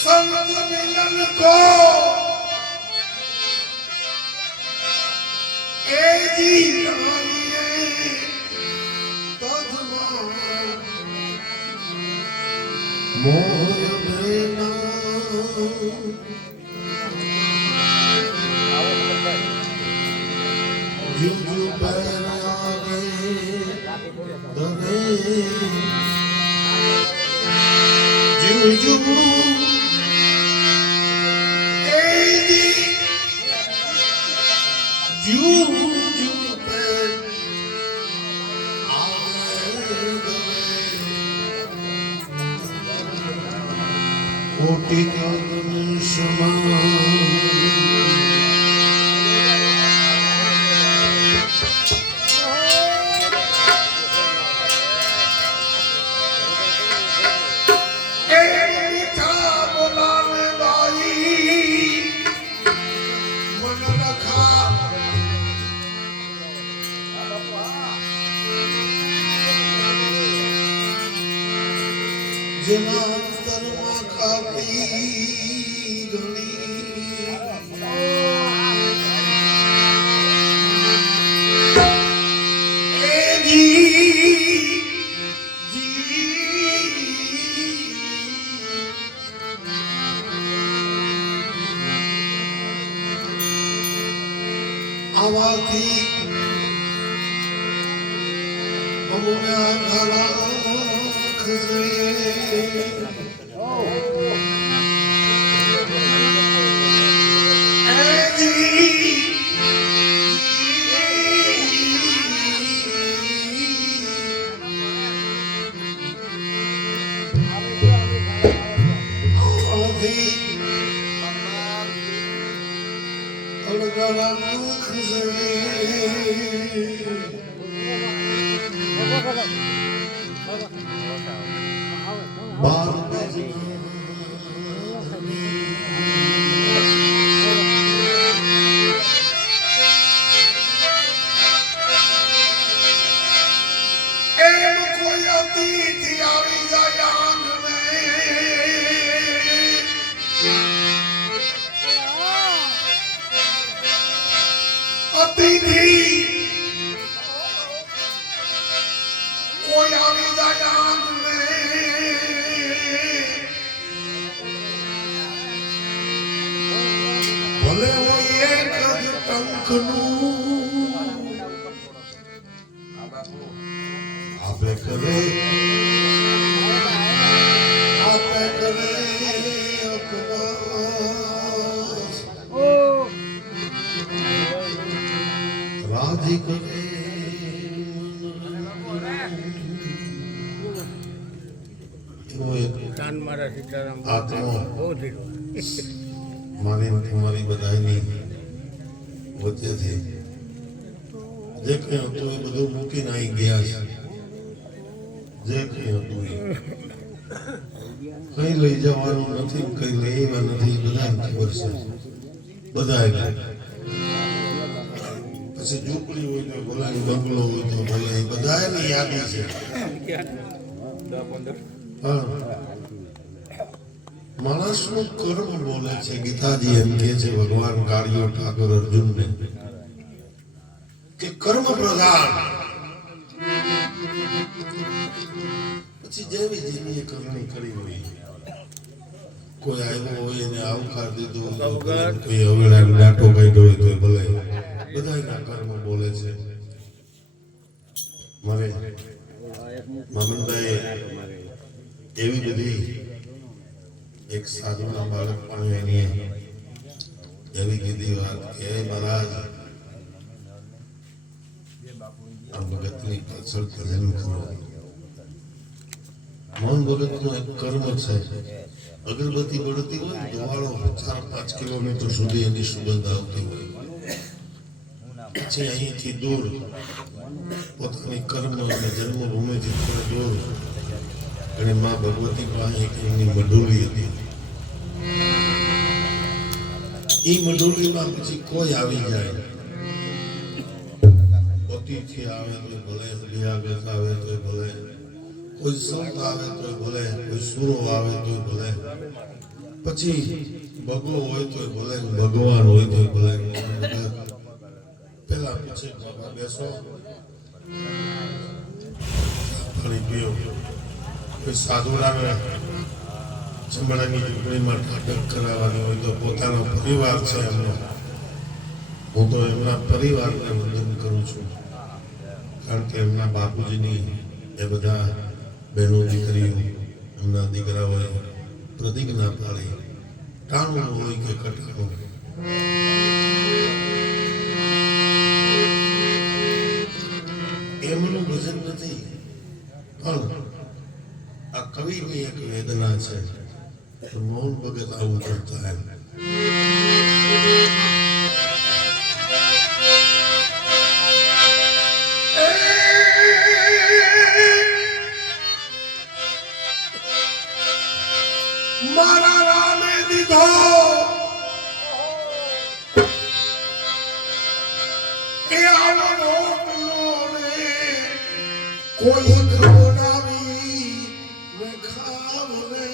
संत मिलन को एजी नाइए तजमा मोर बेना जुजु पैर आगे दरे जुजु कोटि आवाज़ी अमुना घरा खजरे राजी करे माने तुम्हारी बधाई नहीं वच्चे थी जे कहीं तो ये બધું મૂકી નાઈ ગયા છે જે કहीं હતું એ કઈ લઈ જવાનું નથી કઈ લેવા નથી બધાને ખબર છે બધાને પછી ઝૂંપડી હોય તો ભલે બંગલો હોય તો ભલે બધાની યાદી છે હા માણસનું કર્મ બોલે છે ગીતાજી એમ કહે છે ભગવાન કાળિયો ઠાકોર અર્જુનને કે કર્મ પ્રધાન પછી જેવી જેવી કરણી કરી હોય કોઈ આવ્યો હોય એને આવકાર દીધો કોઈ અવેળા ડાટો કાઢ્યો હોય તો ભલે બધાના કર્મ બોલે છે મારે મામનભાઈ એવી બધી એક સાધુના બાળક પણ એની એવી કીધી વાત કે મહારાજ આ ભગતની પાછળ ભજન કરો મૌન ભગતનું એક કર્મ છે અગરબત્તી બળતી હોય ધુમાડો 4-5 કિલોમીટર સુધી એની સુગંધ આવતી હોય પછી અહીંથી દૂર પોતાની કર્મ અને જન્મભૂમિથી થોડે દૂર અને માં ભગવતી પાસે એક એમની મંડોળી હતી. એ મંડોળીમાં પછી કોઈ આવી જાય, અતિથિ આવે તો ભલે, વ્યાગત આવે તો ભલે, કોઈ સંત આવે તો ભલે, કોઈ સુરો આવે તો ભલે, પછી ભગવો હોય તો ભલે, ભગવાન હોય તો ભલે. પેલા પૂછે બાબા બેસો, પાણી પીઓ. કોઈ સાધુડાને ચમડાની ઝૂંપડીમાં ઠાકર કરાવવાની હોય તો પોતાનો પરિવાર છે એમનો, હું તો એમના પરિવારને વંદન કરું છું, કારણ કે એમના બાપુજીની એ બધા બહેનો દીકરીઓ એમના દીકરાઓએ પ્રતિજ્ઞા પાડી, ટાણું હોય કે કટાણું, એમનું ભજન નથી, પણ આ કવિની એક વેદના છે. મોહન ભગત આવું કરતા એમ. મારા રામે દીધો એ આવો રોટલો ને કોઈ ખવડાવી મેં ખાવ રે.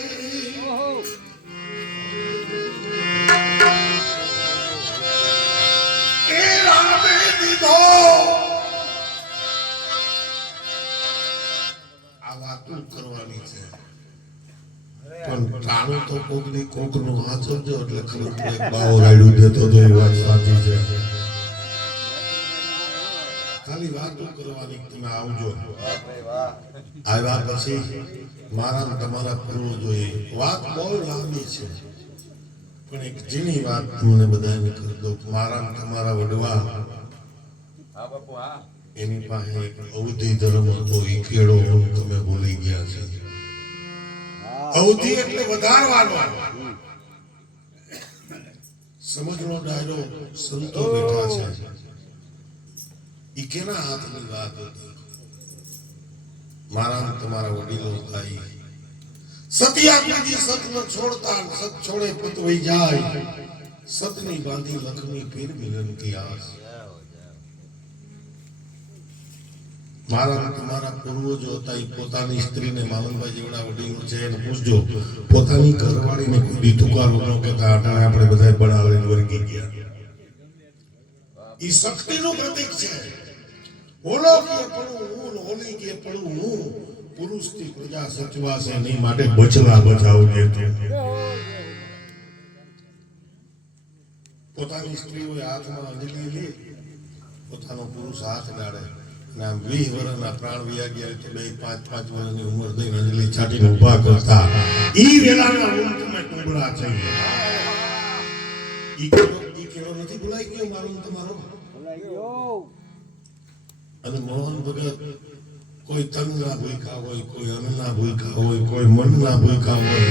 એ રામે દીધો આ વાતો કરવાની છે, પણ ટાણું તો કોકની કોકનું હાચવજો એટલે ખબર પડે. બાવો રાડ્યું દેતો તો એ વાત સાચી છે. ખાલી વાતો કરવાની, તમે આવજો. આવ્યા પછી મારા તમારા પૂર્વજોએ વાત બહુ લાંબી છે, પણ એક ઝીણી વાત તમને બધાને કરી દઉં. મારા તમારા વડવા એની પાસે એક અવધિ ધર્મ હતો, એ કેળો તમે ભૂલી ગયા છે. અવધિ એટલે વધારવાનો, સમજનો ડાયરો સંતો બેઠા છે. ઈ કેના હાથની વાત હતી? મારા તમારા વડીલો થાય. સત્યાગ્રહજી સત ન છોડતા, સત છોડે પત વહી જાય, સતની બાંધી લખની પીર મિલન કી આસ. મારા તમારા પૂર્વજો હતા, એ પોતાની સ્ત્રીને, માલનભાઈ જેવડા વડીલો છે એને પૂછજો, પોતાની ઘરવાળીને કોઈ દી તુકારો ન કહેતા. અટાણે આપણે બધા બનાવીને વર્ગી ગયા. ઈ શક્તિનું પ્રતીક છે. ઓલો કે પડું હું, ઓલી કે પડું હું, પુરુષથી પ્રજા સચવાશે નહીં, માટે બચલા બચાવજે તું. પોતાની સ્ત્રીઓએ હાથમાં અંજલિ લે, પોતાનો પુરુષ હાથ ડાળે, ના 20 વર્ષના પ્રાણ વ્યા ગયા તો 5-5 વર્ષની ઉંમર થઈને અંજલિ છાટીને ઊભા કરતા. ઈ વેલાના ઊંટમાં ટુકડા છે. ઈ કેળો નથી ભૂલાઈ ગયો મારો તમારો? ભૂલાઈ ગયો. અને મોહન ભગત કોઈ તનના ભૂખા હોય, કોઈ અન્નના ભૂખા હોય, કોઈ મનના ભૂખા હોય,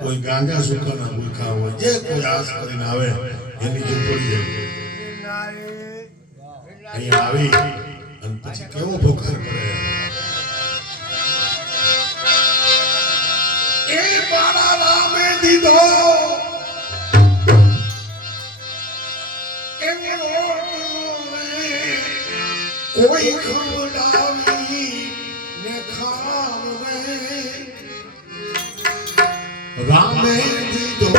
કોઈ ગાંજા સુકાના ભૂખા હોય, જે કોઈ આસ કરીને આવે એની ઝૂંપડી અહીંયા આવી અને પછી કેવો ભોખાર કરે. એ મારા રામે દીધો કોઈ ખવડાવી ને ખાવ રે. રામે દીધો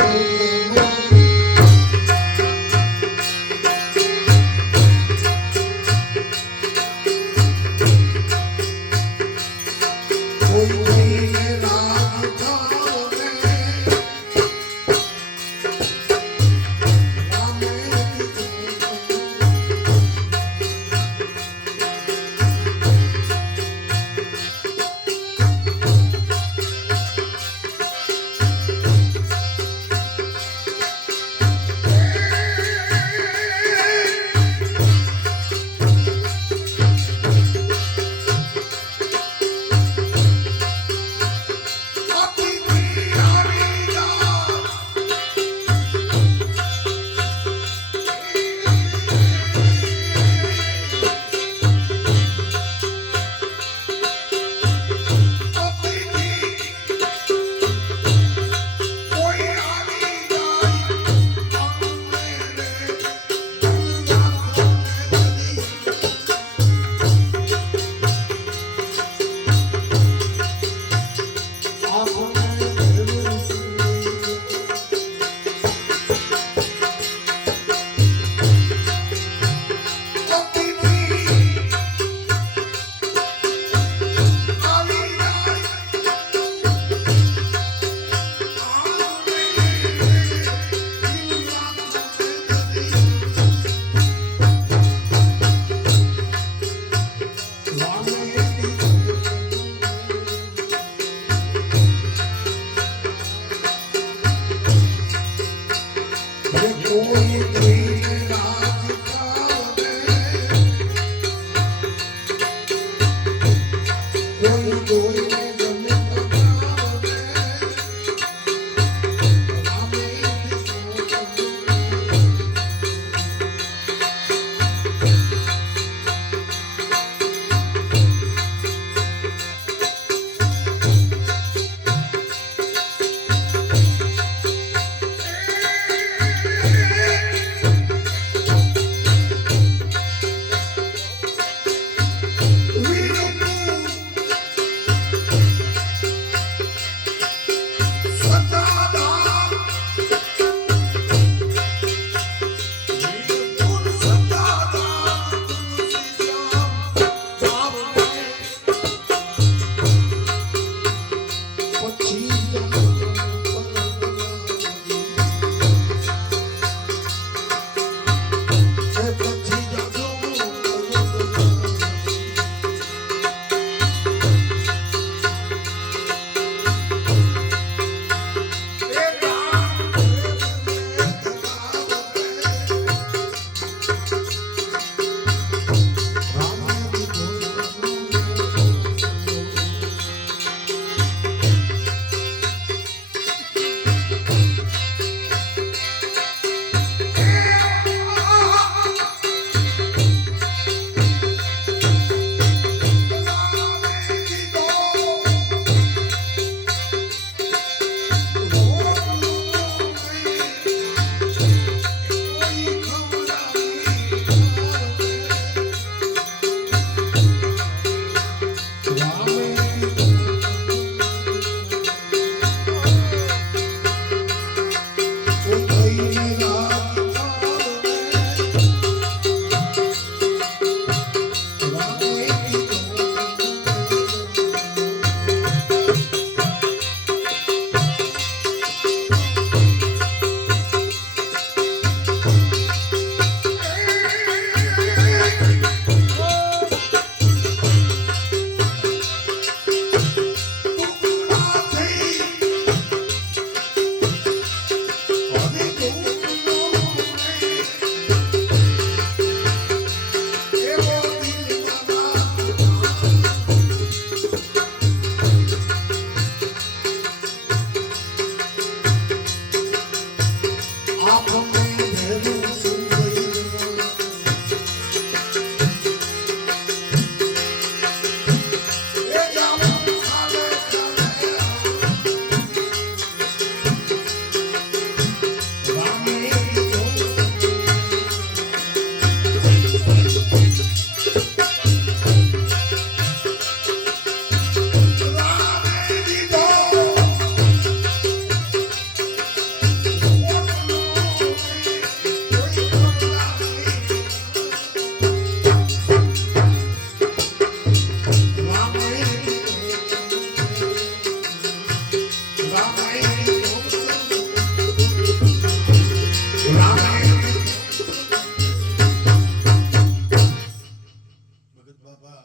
બાબા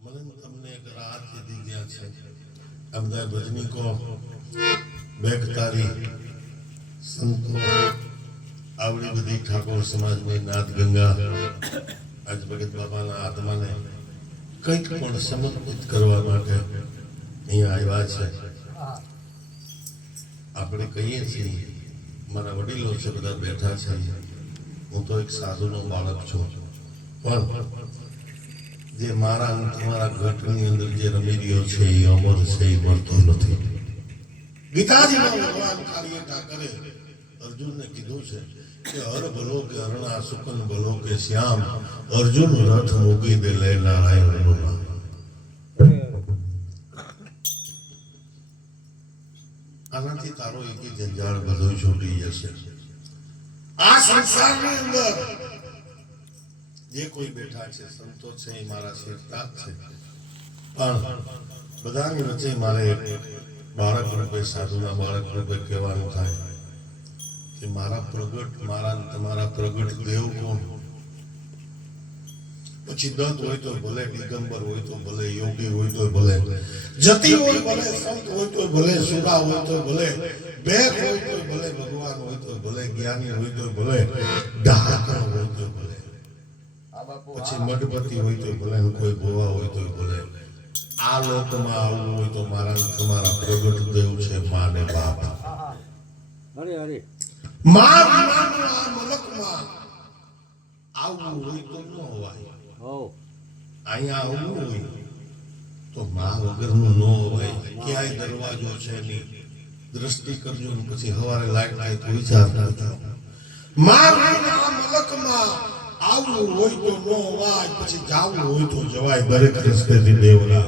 મને તમને એક રાત દી ગયા છે આ બધા ભજનીકો બેગતારી સંતો આવડી બધી ઠાકોર સમાજની નાદ ગંગા આજ ભગત બાબાના આત્માને કંઈક પણ સમર્પિત કરવા માટે અહીંયા આવ્યા છે આપણે કહીએ છીએ મારા વડીલો છે બધા બેઠા છે હું તો એક સાધુનો બાળક છું પણ જે મારા અને તમારા ઘટની અંદર જે રમી રહ્યો છે એ અમર છે એ મળતો નથી ગીતાજીમાં ભગવાન કાર્ય કરે અર્જુનને કીધું છે કે હર ભલો કે હરણા સુકન ભલો કે શ્યામ અર્જુન રથ મૂકી દે લે નારાયણનું નામ આનાથી તારો એક જંજાળ બધો છૂટી જશે આ સંસારની અંદર જે કોઈ બેઠા છે સંતો છે એ મારા શેઠતા છે પણ બધાની વચ્ચે મારે બાળક રૂપે સાધુના બાળક રૂપે કહેવાનું થાય કે મારા પ્રગટ મારા તમારા પ્રગટ દેવ કોણ પછી દત્ત હોય તો ભલે દિગંબર હોય તો ભલે યોગી હોય તો ભલે જતી હોય ભલે સંત હોય તો ભલે સુરા હોય તો ભલે બેક હોય તો ભલે ભગવાન હોય તો ભલે જ્ઞાની હોય તો ભલે ડાકણ હોય તો ભલે પછી મઢપતિ હોય તો ભલે કોઈ ગોવા હોય તો ભલે આ લોકમાં આવવું હોય તો મારા તમારા પ્રગટ દેવ છે મા ને બાપ મા વિનાનું આ મલકમાં આવવું હોય તો ન હોવાય અહીંયા આવવું હોય તો મા વગરનું ન હોય ક્યાંય દરવાજો છે નહીં દ્રષ્ટિ કરજો ને પછી હવારે લાઈટ થાય તો વિચાર કરજો મા વિના મલકમાં આવવું હોય તો ન હોવાય પછી જાવું હોય તો જવાય દરેક રસ્તેથી દેવરા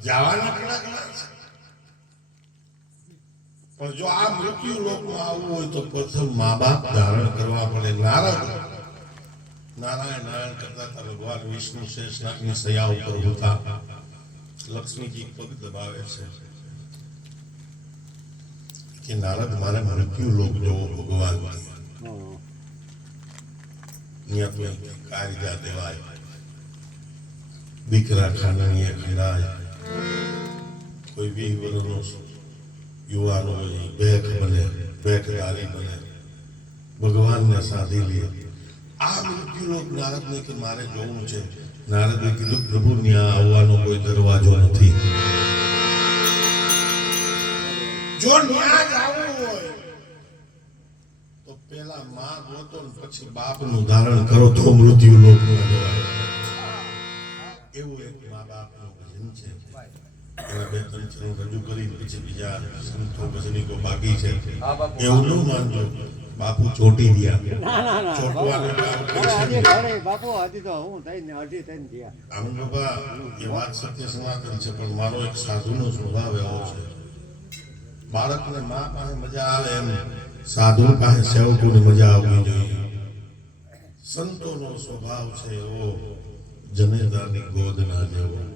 જવાના ઘણા ઘણા છે પણ જો આ મૃત્યુ લોકમાં આવવું હોય તો પ્રથમ મા બાપ ધારણ કરવા પડે નારાયણ કરતા હતા ભગવાન વિષ્ણુ શેષનાગની સયા ઉપર હતા લક્ષ્મીજી પગ દબાવે છે કે નારદ મારે મૃત્યુ લોક જોવો ભગવાન અહીંયા તો કાયદા દેવાય દીકરા ખાનણીએ ખંડાય કોઈ 20 વર્ષનો યુવાનો બેક બને બેકદારી બને ભગવાનને સાધી લે આ મૃત્યુ લોક નારદને કે મારે જોવું છે નારદે કીધું પ્રભુ ત્યાં આવવાનો કોઈ દરવાજો નથી જો ત્યાં જવું હોય તો પેલા માં ગોતો ને પછી બાપનું ધારણ કરો તો મૃત્યુ લોકમાં જવાય એવું એક મા બાપનું ભજન છે એના બે ત્રણ ચરણ રજૂ કરી પછી બીજા સંતો ભજનીકો બાકી છે એવું ન માનજો બાપુ ચોટી ગયા ચોટવાનું કામ કરે બાપુ હજી તો હું થઈને અઢી થઈને ગયા આમ બાબા એ વાત સત્ય સનાતન છે પણ મારો એક સાધુનો સ્વભાવ એવો છે બાળકને મા પાસે મજા આવે એમ સાધુ પાસે સેવકોની મજા આવવી જોઈએ સંતોનો સ્વભાવ છે એવો જનેતાની ગોદના જેવો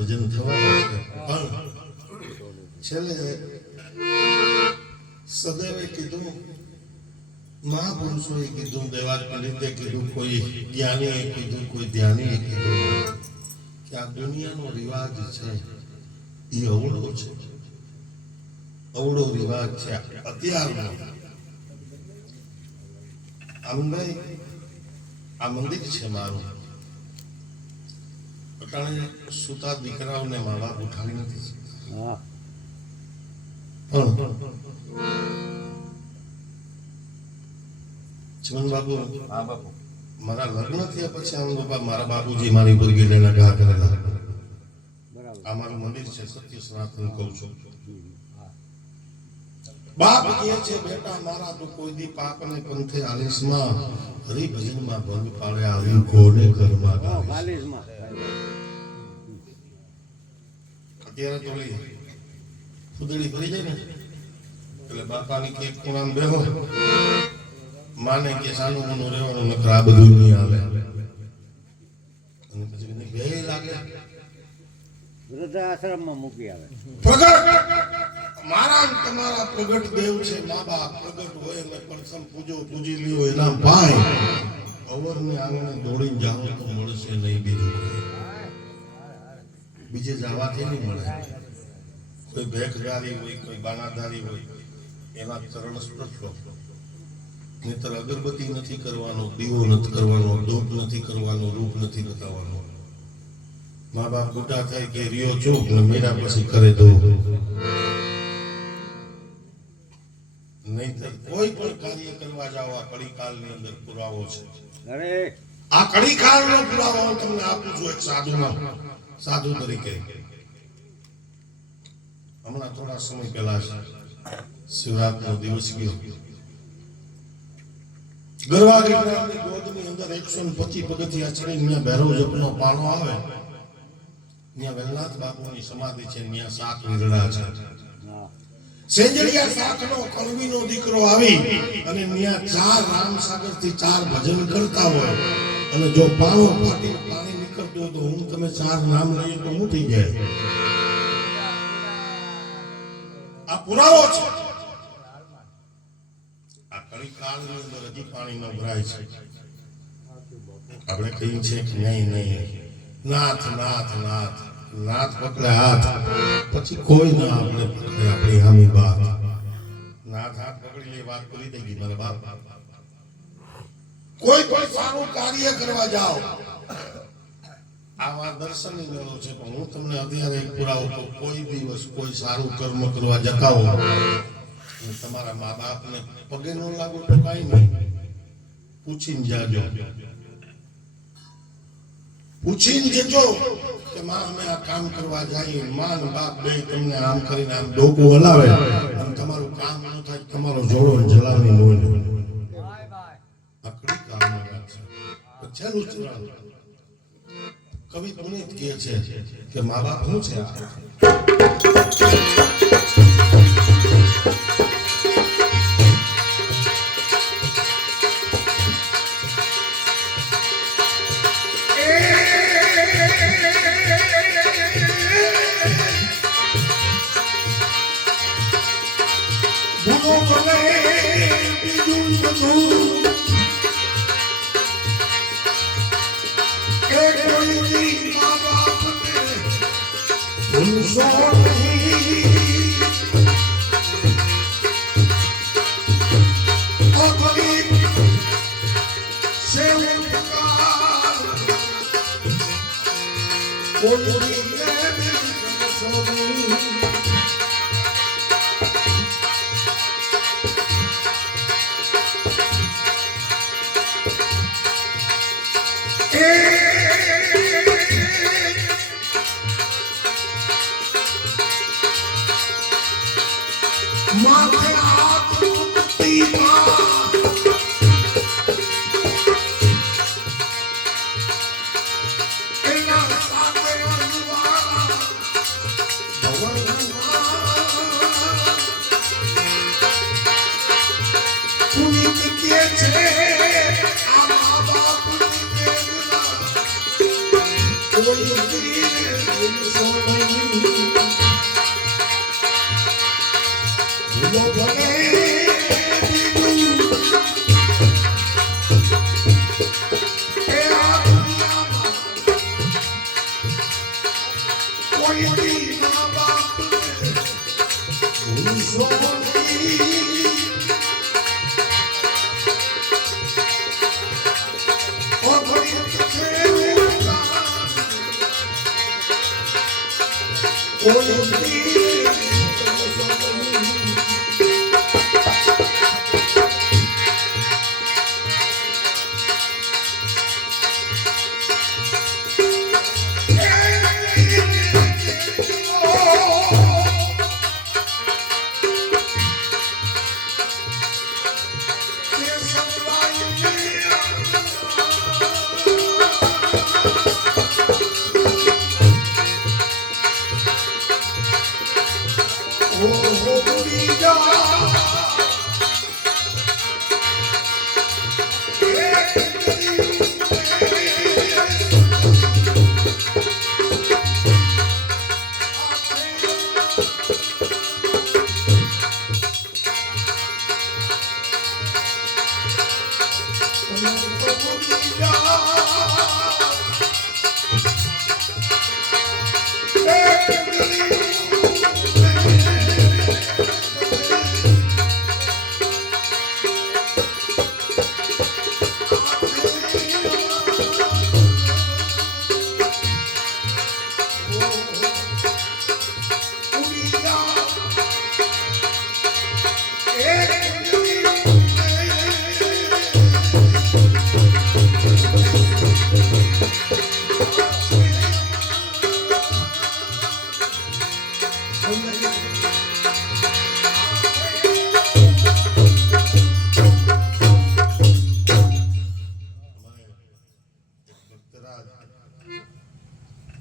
ભજન થવાનું છે પણ છેલ્લે સદૈવે કીધું મહાપુરુષોએ કીધું દેવાજ પંડિતે કીધું કોઈ જ્ઞાનીએ કીધું કોઈ ધ્યાનીએ કીધું કે આ દુનિયાનો રિવાજ છે એ અવળો રિવાજ છે અત્યારનો આમભાઈ આ મંદિર છે મારું અટાણે સુતા દીકરાઓને મા બાપ ઉઠાવી નથી પણ જીવન બાપુ મારા લગ્ન થયા પછી આમ બાપા મારા બાપુજી મારી ઉપર ગીલેના ઘા કરેલા આ મારું મંદિર છે સત્ય સનાતન કહું છું બાપ કહે છે બેટા મારા તો કોઈ દી પાપને પંથે આલિસમાં હરિભજનમાં ભંગ પાડે આવી ઘોડે ઘરમાં ગાલિસમાં અત્યારે તો લઈ ફૂદડી ભરી જાય ને એટલે બાપાની કે ખૂણામાં બેહો માને કે સાનું મનું રહેવાનું નકર આ બધું નહીં આવે અને પછી બે લાગે વૃદ્ધાશ્રમમાં મૂકી આવે પ્રગટ મારા ને તમારા પ્રગટ દેવ છે મા બાપ પ્રગટ હોય ને પ્રથમ પૂજો પૂજી લ્યો એના ભાઈ અવરને આંગણે દોડીને જાઓ તો મળશે નહીં બીજું બીજે જવાથી નહીં મળે કોઈ ભેખદારી હોય કોઈ બાનાદારી હોય એના સરળ સ્પર્શો નહીતર અગરબત્તી નથી કરવાનો દીવો નથી કરવાનો ધૂપ નથી કરવાનો રૂપ નથી બતાવવાનો મા બાપ ગુટા થાય કે રિયો ચોક ને મેરા પછી કરે દો નહીતર કોઈ પણ કાર્ય કરવા જાઓ આ કડી કાળની અંદર પુરાવો છે અરે આ કડી કાળનો પુરાવો હું તમને આપું છું એક સાધુ તરીકે હમણાં થોડા સમય પહેલા શિવરાત્રિનો દિવસ ગયો ગરવા ગિરનારની ગોદની અંદર 125 પગથિયા ચડી ત્યાં ભૈરવ જપનો પાળો આવે ત્યાં વેલનાથ બાપુની સમાધિ છે ત્યાં 7 વીરડા છે સેંજળિયા શાખનો કણવીનો દીકરો આવી અને ત્યાં 4 રામસાગર થી 4 ભજન કરતા હોય અને જો પાળો ફાટી પાણી નીકળતું હોય તો હું તમે 4 નામ લઈએ તો હું થઈ જાય આ પુરાવો છે આ કળી કાળની અંદર હજી પાણી ન ભરાય છે આપણે કહીએ છીએ કે નહીં નાથ નાથ નાથ નાથ પકડે હાથ પછી કોઈ ના આપણે પકડે આપણી હામી બાપ નાથ હાથ પકડી લે વાત કરી દે મારા બાપ કોઈ પણ સારું કાર્ય કરવા જાઓ આવા દર્શનની મેળો છે પણ હું તમને અત્યારે એક પુરાવો કહું કોઈ દિવસ કોઈ સારું કર્મ કરવા જતા હો તમારા મા બાપને પગે ન લાગો તો કાંઈ નહીં પૂછીને જાજો પૂછીને જજો કે માં અમે આ કામ કરવા જઈએ માં ને બાપ બે તમને આમ કરીને આમ ડોકું હલાવે અને તમારું કામ ન થાય તમારો જોડો જલાવની નોંધ આકડી કામ છે છેલ્લું ચરણ કવિ પુનિત કહે છે કે મા બાપ શું છે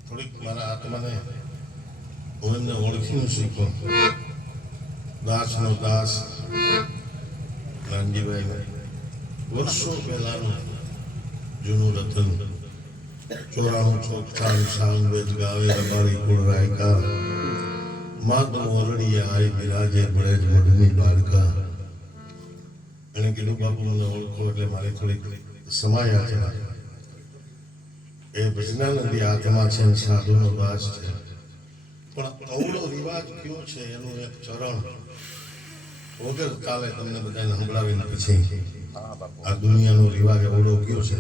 થોડીક મારા આત્માને હું એમને ઓળખીને શીખું. દાસનો દાસ નાનજીભાઈ વર્ષો પહેલાનું જૂનું રતન 94 ચોકઠાણ સાંગ વેદ ગાવે રબારી કુળ રાયકા માત મોરડી આઈ બિરાજે બળેજ મઢની બાળકા. એને કીધું બાપુ મને ઓળખો એટલે મારી થોડીક સમાયા છે. એ ભજનાનંદી આત્મા છે અને સાધુનો દાસ છે. પણ અવળો રિવાજ કયો છે એનું એક ચરણ વગર કાલે તમને બધાને સંભળાવીને પછી આ દુનિયાનો રિવાજ અવળો કયો છે.